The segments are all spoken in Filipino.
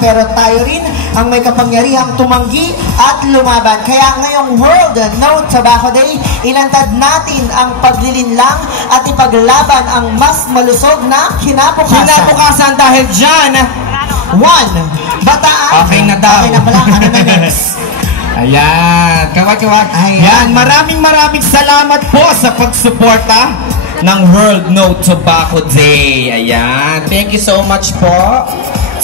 pero tayo rin ang may kapangyarihang tumanggi at lumaban. Kaya ngayong World No Tobacco Day, ilantad natin ang paglilinlang at ipaglaban ang mas malusog na kinabukasan. Kinabukasan dahil dyan. 1. Bataan. Okay na daw. Okay na pala. Ano na next? Ayan. Kawag-kawag. Ayan. Maraming salamat po sa pagsuporta ng World No Tobacco Day. Ayan. Thank you so much po.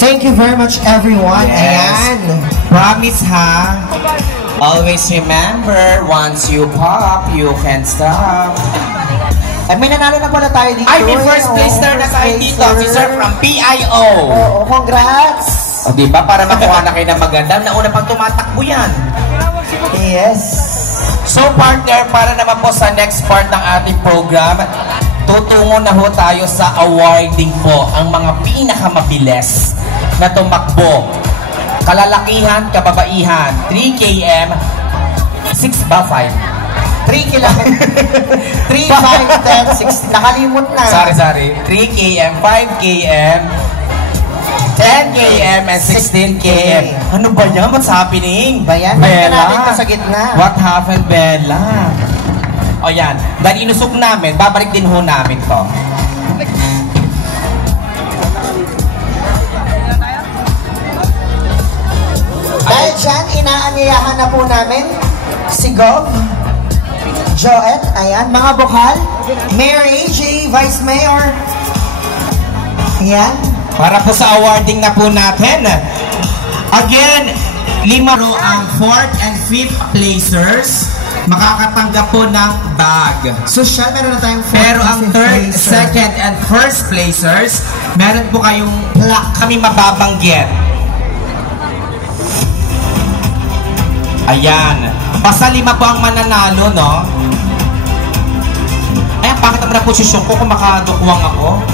Thank you very much, everyone. Yes. Ayan. Promise, ha? Always remember, once you pop, you can't stop. Ay, may nanalo na pala tayo dito. Ay, may first placer na tayo dito. Officer from PIO. Oo, congrats. O, diba? Para makuha na kayo ng maganda. Nauna pang tumatakbo yan. Yes. So, partner, para naman po sa next part ng ating program, tutungo na ho tayo sa awarding po ang mga pinakamabilis na tumakbo. Kalalakihan, kababaihan, 3 km, 6 ba? 5? 3 km. 3, 5, 10, 6. Nakalimot na. Sorry. 3 km, 5 km, 10 km, and 16 km. Ano ba yan? What's happening? Bayan, Bella. natin sa gitna. What happened, Bella? O yan, dahil inusok namin, babalik din ho namin to. Dahil dyan, inaanyayahan na po namin si Gov, Joet, ayan, mga bukal, Mayor AJ, Vice Mayor, ayan. Para po sa awarding na po natin. Again, 5 ang 4th and 5th placers makakatanggap po ng bag. Social, meron na tayong 4th Pero ang 3rd, 2nd, and 1st placers, meron po kayong plaque kami mababanggit. Ayan. Basta 5 po ang mananalo, no? Ayan, bakit naman na posisyon ko kung makadukwang ako?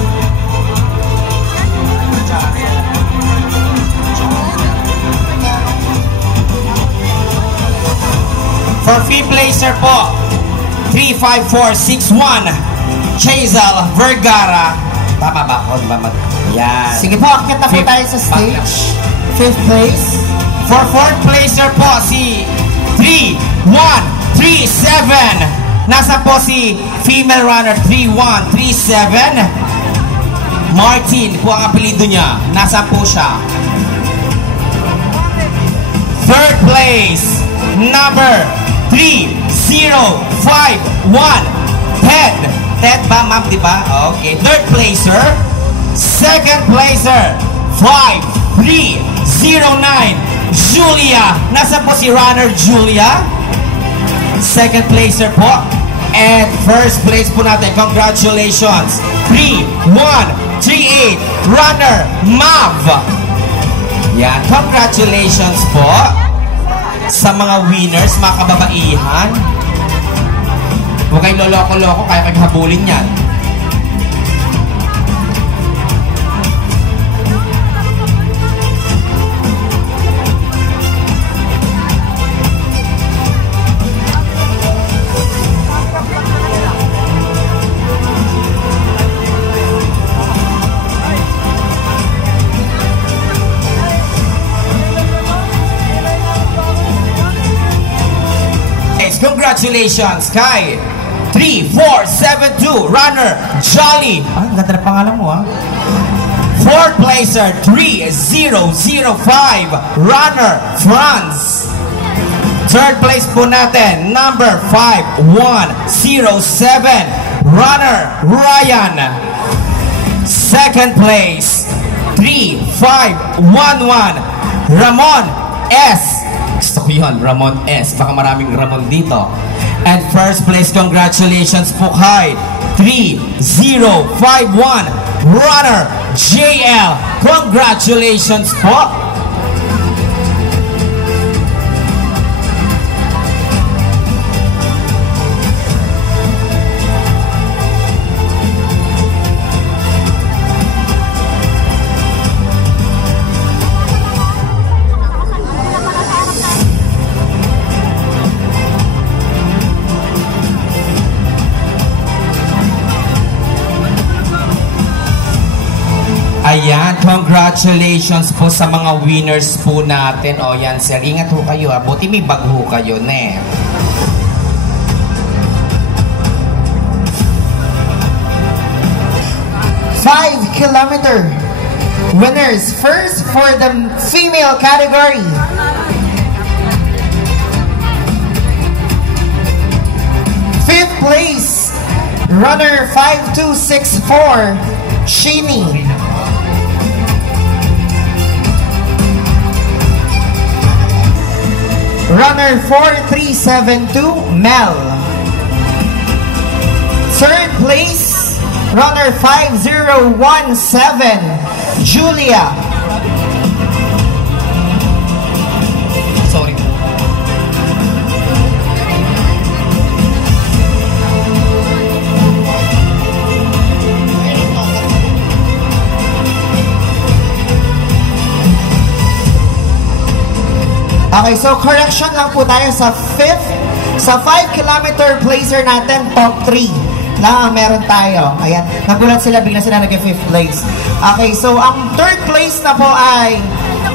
For 5th placer po, 35461, Chazel Vergara. Tama ba ako? Yan. Sige po, akit na po tayo sa stage. 5th place. For 4th placer po, si 3137. Nasa po si female runner 3137. Martin po ang apelido niya. Nasa po siya. 3rd place, number 3051, Ted. Ted ba, ma'am, di ba? Okay. 3rd placer. 2nd placer, 5309, Julia. Nasa po si runner Julia. 2nd placer po. And 1st place po natin. Congratulations. 3138, runner Mav. Yan. Congratulations po sa mga winners, mga kababaihan. Huwag kayo loloko-loko, kaya kayo habulin yan. Congratulations kay 3472, runner Jolly. Ang ganda na pangalan mo, ha? 4th placer 3005, runner Franz. 3rd place po natin, number 5107, runner Ryan. 2nd place 3511, Ramon S. Gusto ko yun, Ramon S. Baka maraming Ramon dito. And 1st place, congratulations po kay 3051, runner JL. Congratulations po. Ayan, Congratulations po sa mga winners po natin. O yan, sir. Ingat ho kayo. Buti may bag ho kayo, ne. 5-kilometer winners. First for the female category. Fifth place, runner 5264, Shini. Runner 4372, Mel. Third place, runner 5017, Julia. Sorry. Okay, so correction lang po tayo sa fifth. Sa 5-kilometer placer natin, top 3 lang ang meron tayo. Ayan, nagulat sila, bigla sila nag-5th place. Okay, so ang third place na po ay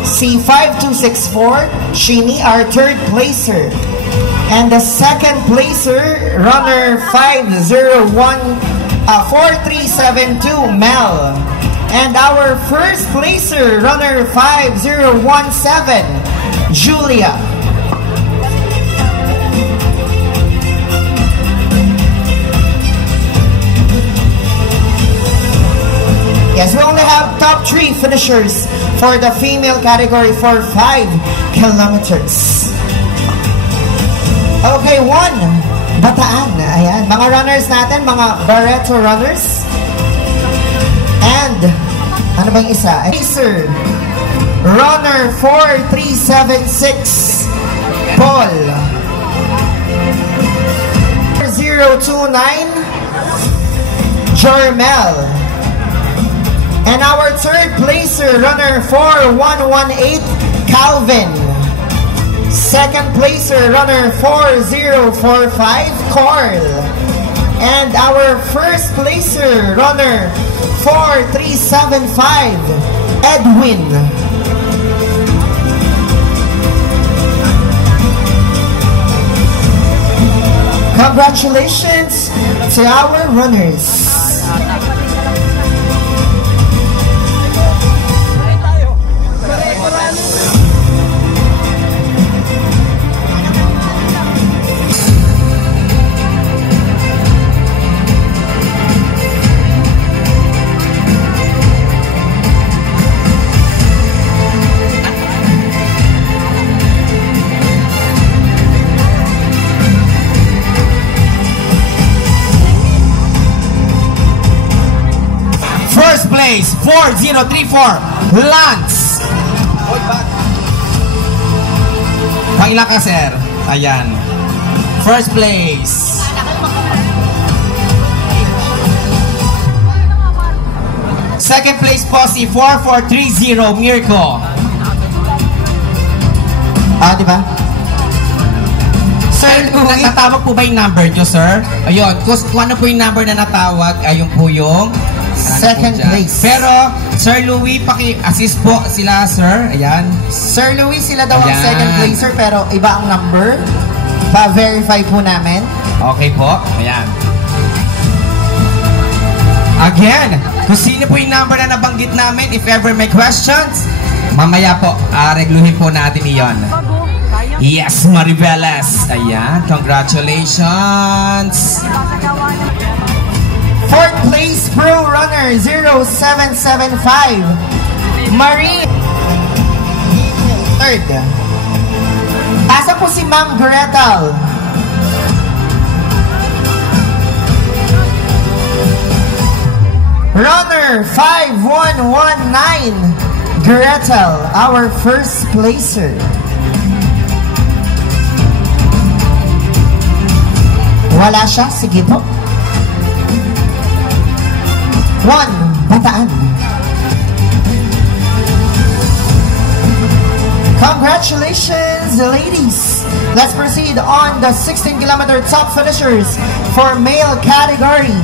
si 5264, Shini, our third placer. And the second placer, runner 4372, Mel. And our first placer, runner 5017, Julia. Yes, we only have top 3 finishers for the female category for 5 kilometers. Okay, 1, Bataan. Ayan, mga runners natin, mga Barreto runners. And, ano bang isa? Pacer, runner 4376, Paul. 029, Jormel. And our third placer, runner 4118, Calvin. Second placer, runner 4045, Carl. And our first placer, runner 4375, Edwin. Congratulations to our runners. First place, 4034, Lance. Pailan ka, sir? Ayan. First place. Second place po si 4430, Mirko. Di ba? Sir, natawag po ba yung number nyo, sir? Ayun, kung ano po yung number na natawag, ayun po yung second place. Pero, Sir Louie, paki-assist po sila, sir. Ayan. Sir Louie, sila daw ang Ayan. second placer, pero iba ang number. Pa-verify po namin. Okay po. Ayan. Again, kung sino po yung number na nabanggit namin, if ever may questions, mamaya po, regluhin po natin iyon. Yes, Mariveles. Ayan, congratulations. Fourth place, Pro Runner 0775, Marie. Third. Asa po si Ma'am Gretel? Runner 5119, Gretel, our first placer. Wala siya? Sige po. 1, Bataan. Congratulations, ladies! Let's proceed on the 16-kilometer top finishers for male category.